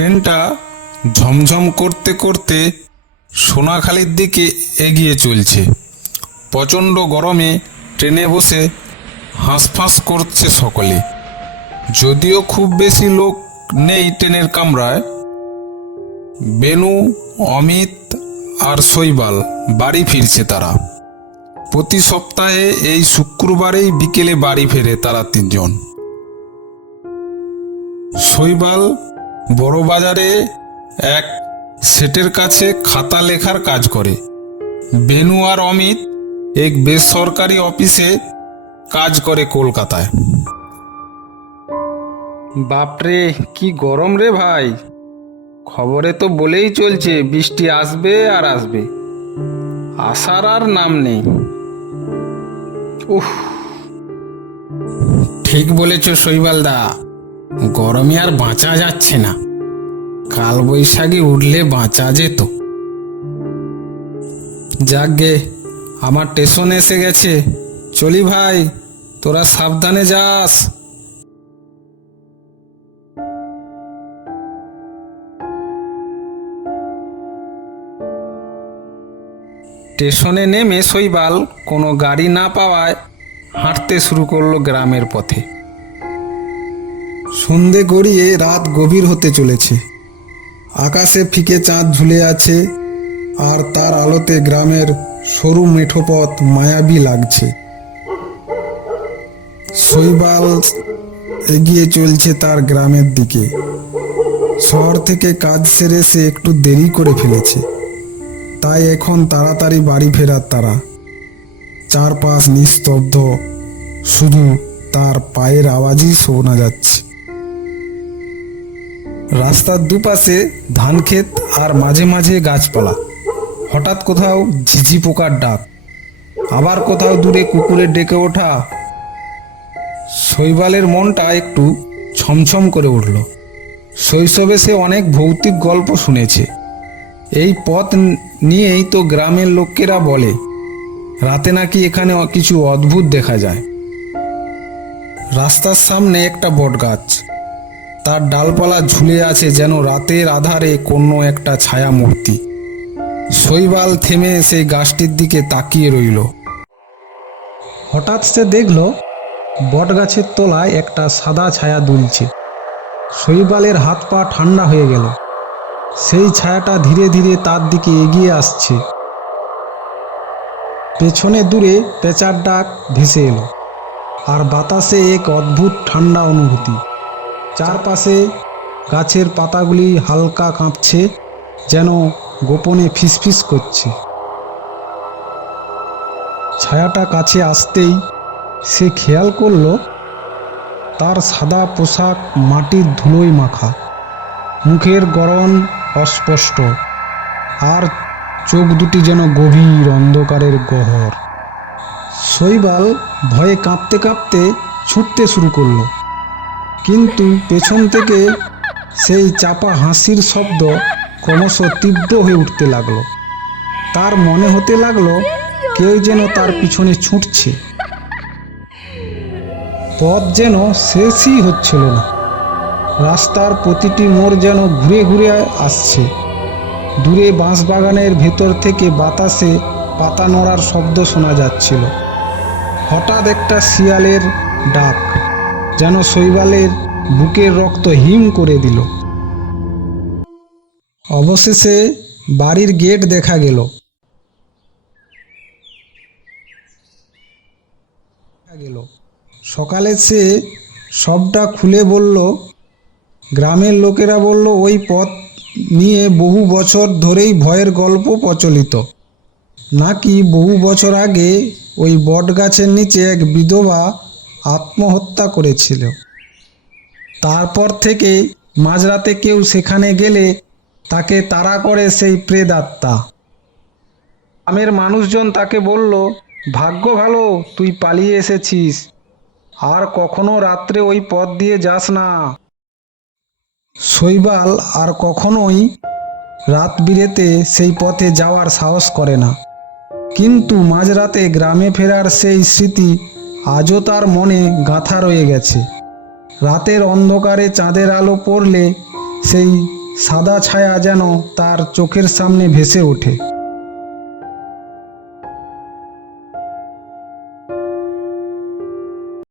ট্রেনটা ঝমঝম করতে করতে সোনাখালির দিকে এগিয়ে চলছে। প্রচণ্ড গরমে ট্রেনে বসে হাঁসফাঁস করছে সকলে। যদিও খুব বেশি লোক নেই ট্রেনের কামরায়। বেনু, অমিত আর শৈবাল বাড়ি ফিরছে তারা। প্রতি সপ্তাহে এই শুক্রবারেই বিকেলে বাড়ি ফেরে তারা তিনজন। শৈবাল বড় বাজারে এক সেটের কাছে খাতা লেখার কাজ করে। বেনু আর অমিত এক বেসরকারি অফিসে কাজ করে কলকাতায়। বাপরে কি গরম রে ভাই! খবরে তো বলেই চলছে বৃষ্টি আসবে আর আসবে, আসার আর নাম নেই। উফ, ঠিক বলেছ শৈবালদা, গরমে আর বাঁচা যাচ্ছে না। কাল বৈশাখী উঠলে বাঁচা যেত। যাকগে, আমার স্টেশন এসে গেছে। চলি ভাই, তোরা সাবধানে যাস। স্টেশনে নেমে শৈবাল কোনো গাড়ি না পাওয়ায় হাঁটতে শুরু করলো গ্রামের পথে। সন্ধে গড়িয়ে রাত গভীর হতে চলেছে। আকাশে ফিকে চাঁদ ঝুলে আছে, আর তার আলোতে গ্রামের সরু মেঠো পথ মায়াবী লাগছে। শৈবাল এগিয়ে চলছে তার গ্রামের দিকে। শহর থেকে কাজ সেরে সে একটু দেরি করে ফেলেছে, তাই এখন তাড়াতাড়ি বাড়ি ফেরার তারা। চারপাশ নিস্তব্ধ, শুধু তার পায়ের আওয়াজই শোনা যাচ্ছে। রাস্তার দুপাশে ধানক্ষেত আর মাঝে মাঝে গাছপালা। হঠাৎ কোথাও ঝিঝি পোকার ডাক, আবার কোথাও দূরে কুকুরের ডেকে ওঠা। শৈবালের মনটা একটু ছমছম করে উঠল। শৈশবে সে অনেক ভৌতিক গল্প শুনেছে। এই পথ নিয়েই তো গ্রামের লোকেরা বলে রাতে নাকি এখানে কিছু অদ্ভুত দেখা যায়। রাস্তার সামনে একটা বটগাছ, তার ডালপালা ঝুলে আছে যেন রাতের আধারে কোনো একটা ছায়া মূর্তি। শৈবাল থেমে সেই গাছটির দিকে তাকিয়ে রইল। হঠাৎ সে দেখল বটগাছের তলায় একটা সাদা ছায়া দুলছে। শৈবালের হাত পা ঠান্ডা হয়ে গেল। সেই ছায়াটা ধীরে ধীরে তার দিকে এগিয়ে আসছে। পেছনে দূরে পেঁচার ডাক ভেসে এলো, আর বাতাসে এক অদ্ভুত ঠান্ডা অনুভূতি। চারপাশে গাছের পাতাগুলি হালকা কাঁপছে, যেন গোপনে ফিসফিস করছে। ছায়াটা কাছে আসতেই সে খেয়াল করল তার সাদা পোশাক মাটির ধুলোয় মাখা, মুখের গড়ন অস্পষ্ট, আর চোখ দুটি যেন গভীর অন্ধকারের গহ্বর। শৈবাল ভয়ে কাঁপতে কাঁপতে ছুটতে শুরু করলো, কিন্তু পেছন থেকে সেই চাপা হাসির শব্দ ক্রমশ তীব্র হয়ে উঠতে লাগলো। তার মনে হতে লাগলো কেউ যেন তার পিছনে ছুটছে। পথ যেন শেষই হচ্ছিল না। রাস্তার প্রতিটি মোড় যেন ঘুরে ঘুরে আসছে। দূরে বাঁশবাগানের ভেতর থেকে বাতাসে পাতা নড়ার শব্দ শোনা যাচ্ছিল। হঠাৎ একটা শিয়ালের ডাক যেন শৈবালের বুকের রক্ত হিম করে দিল। অবশেষে বাড়ির গেট দেখা গেল। সকালে সে সবটা খুলে বলল। গ্রামের লোকেরা বলল ওই পথ নিয়ে বহু বছর ধরেই ভয়ের গল্প প্রচলিত। নাকি বহু বছর আগে ওই বটগাছের নিচে এক বিধবা আত্মহত্যা করেছিল। তারপর থেকে মাঝরাতে কেউ সেখানে গেলে তাকে তাড়া করে সেই প্রেতাত্মা। গ্রামের মানুষজন তাকে বলল, ভাগ্য ভালো তুই পালিয়ে এসেছিস, আর কখনো রাত্রে ওই পথ দিয়ে যাস না। শৈবাল আর কখনোই রাত বিরেতে সেই পথে যাওয়ার সাহস করে না, কিন্তু মাঝরাতে গ্রামে ফেরার সেই স্মৃতি আজও তার মনে গাঁথা রয়ে গেছে। রাতের অন্ধকারে চাঁদের আলো পড়লে সেই সাদা ছায়া যেন তার চোখের সামনে ভেসে ওঠে।